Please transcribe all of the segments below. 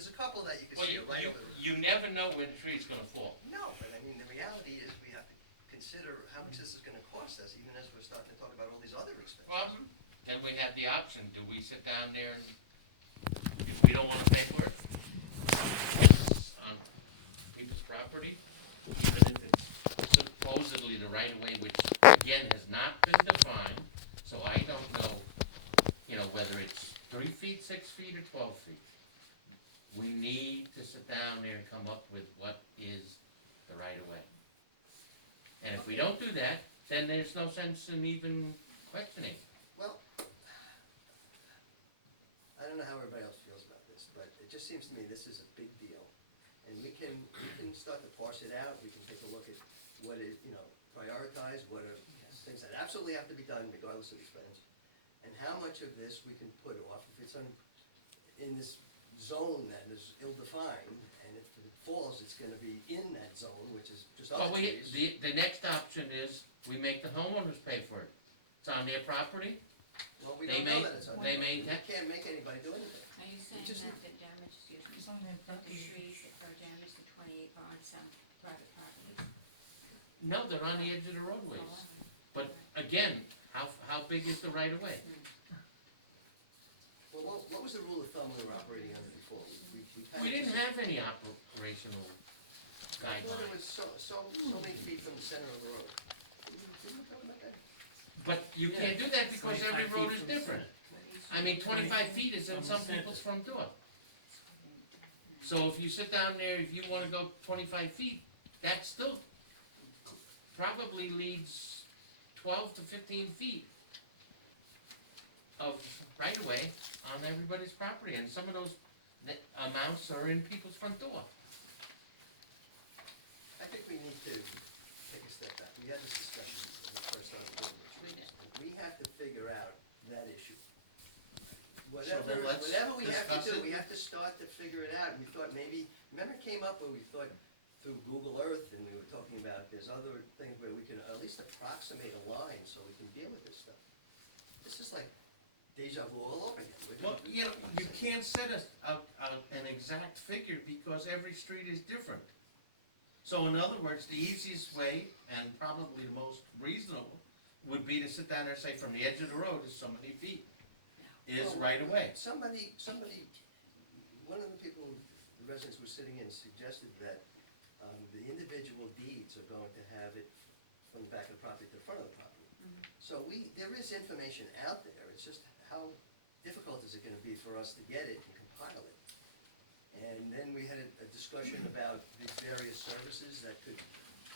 there's a couple that you can Well, see right over the. you never know when a tree's gonna fall. No, but I mean, the reality is we have to consider how much this is gonna cost us, even as we're starting to talk about all these other expenses. Well, then we have the option, do we sit down there and, if we don't wanna pay for it, it's on people's property, even if it's supposedly the right of way, which again has not been defined, so I don't know, whether it's 3 feet, 6 feet, or 12 feet. We need to sit down there and come up with what is the right of way. And if we don't do that, then there's no sense in even questioning. Well, I don't know how everybody else feels about this, but it just seems to me this is a big deal. And we can start to parse it out, we can take a look at what is, prioritize, what are things that absolutely have to be done regardless of expense, and how much of this we can put off if it's in this zone that is ill-defined, and if it falls, it's gonna be in that zone, which is just other Well, trees. the next option is, we make the homeowners pay for it. It's on their property, Well, we they don't know may- that it's on. they there. may We ta- can't make anybody do anything. Are you saying just- that the damage, excuse me, that the trees that are damaged, the 28 are on some private property? no, they're on the edge of the roadways. But again, how big is the right of way? Well, what was the rule of thumb we were operating under before? We didn't have any operational I thought it was guidelines. so many feet from the center of the road. Didn't we talk about that? But you can't do that because every road is different. I mean, 25 feet is in some people's front door. So if you sit down there, if you wanna go 25 feet, that still probably leaves 12 to 15 feet of right of way on everybody's property, and some of those amounts are in people's front door. I think we need to take a step back. We had this discussion when we first started doing this. We have to figure out that issue. then let's Whatever we have discuss to do, it. we have to start to figure it out. We thought maybe, remember it came up where we thought through Google Earth, and we were talking about there's other things where we can at least approximate a line so we can deal with this stuff. This is like deja vu all over again. Well, you can't set an exact figure because every street is different. So in other words, the easiest way, and probably the most reasonable, would be to sit down there and say from the edge of the road is so many feet, is right away. Somebody, one of the people, the residents who were sitting in suggested that the individual deeds are going to have it from the back of the property to the front of the property. So there is information out there, it's just how difficult is it gonna be for us to get it and compile it? And then we had a discussion about the various services that could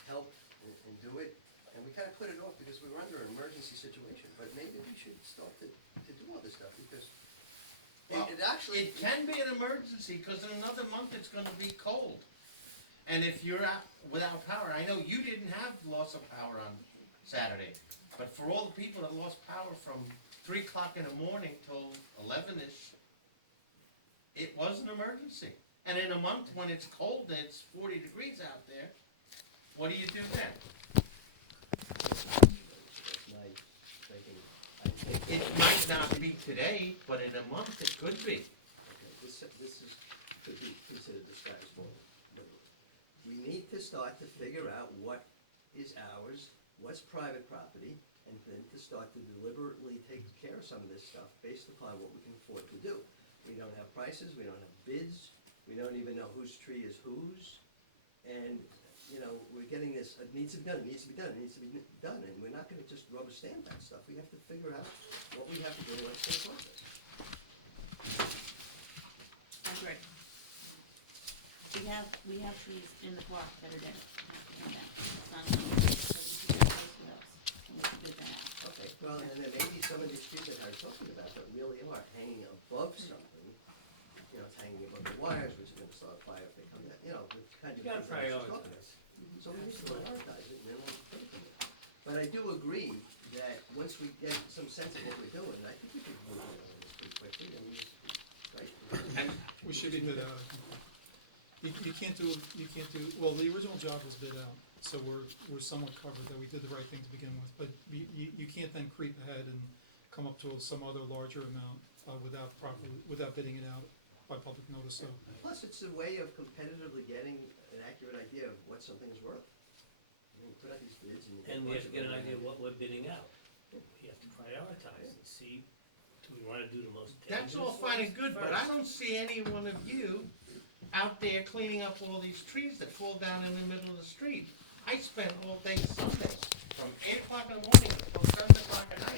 help and do it, and we kinda put it off because we were under an emergency situation, but maybe we should start to do all this stuff, because Well, it actually. It can be an emergency, cause in another month it's gonna be cold. And if you're out without power, I know you didn't have loss of power on Saturday, but for all the people that lost power from 3 o'clock in the morning till 11-ish, it was an emergency. And in a month when it's cold and it's 40 degrees out there, what do you do then? That's my thinking. I think, It might not be today, but in a month it could be. okay, this could be considered the status quo. We need to start to figure out what is ours, what's private property, and then to start to deliberately take care of some of this stuff based upon what we can afford to do. We don't have prices, we don't have bids, we don't even know whose tree is whose, and, we're getting this, it needs to be done, it needs to be done, it needs to be done, and we're not gonna just rubber stamp that stuff. We have to figure out what we have to do and what's gonna cost us. I agree. We have trees in the park that are dead. We have to do that. It's not something that we can replace with those. We have to do that. Okay, well, and then maybe some of these trees that I'm talking about that really are hanging above something, it's hanging above the wires, which are gonna start a fire if they come down, the kind of. You gotta things that I was prioritize. talking about. So we need to prioritize it, and then we'll put it in there. But I do agree that once we get some sense of what we're doing, I think we can move on this pretty quickly, right? And We should be bid out. You can't do, well, the original job was bid out, so we're somewhat covered that we did the right thing to begin with, but you can't then creep ahead and come up to some other larger amount, without bidding it out by public notice, so. Plus, it's a way of competitively getting an accurate idea of what something's worth. I mean, put out these bids and. And we have to get an idea of what we're bidding out. We have to prioritize and see, do we wanna do the most dangerous That's all fine and ones good, but I first? don't see any one of you out there cleaning up all these trees that fall down in the middle of the street. I spent all day Sunday, from 8 o'clock in the morning until 7 o'clock at night.